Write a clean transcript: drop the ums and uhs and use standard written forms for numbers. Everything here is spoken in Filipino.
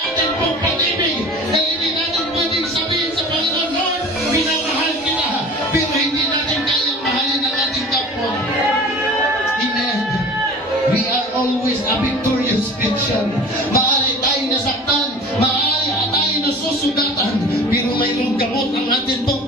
natin pong pag-ibig na hindi natin pwedeng sabihin sa Panginoon, Lord, minamahal kita, pero hindi natin kayang mahalin ang ating kapwa. Amen. We are always a victorious Christian. Maaari tayo nasaktan, maaari tayo nasusugatan, pero mayroong gamot ang atin pong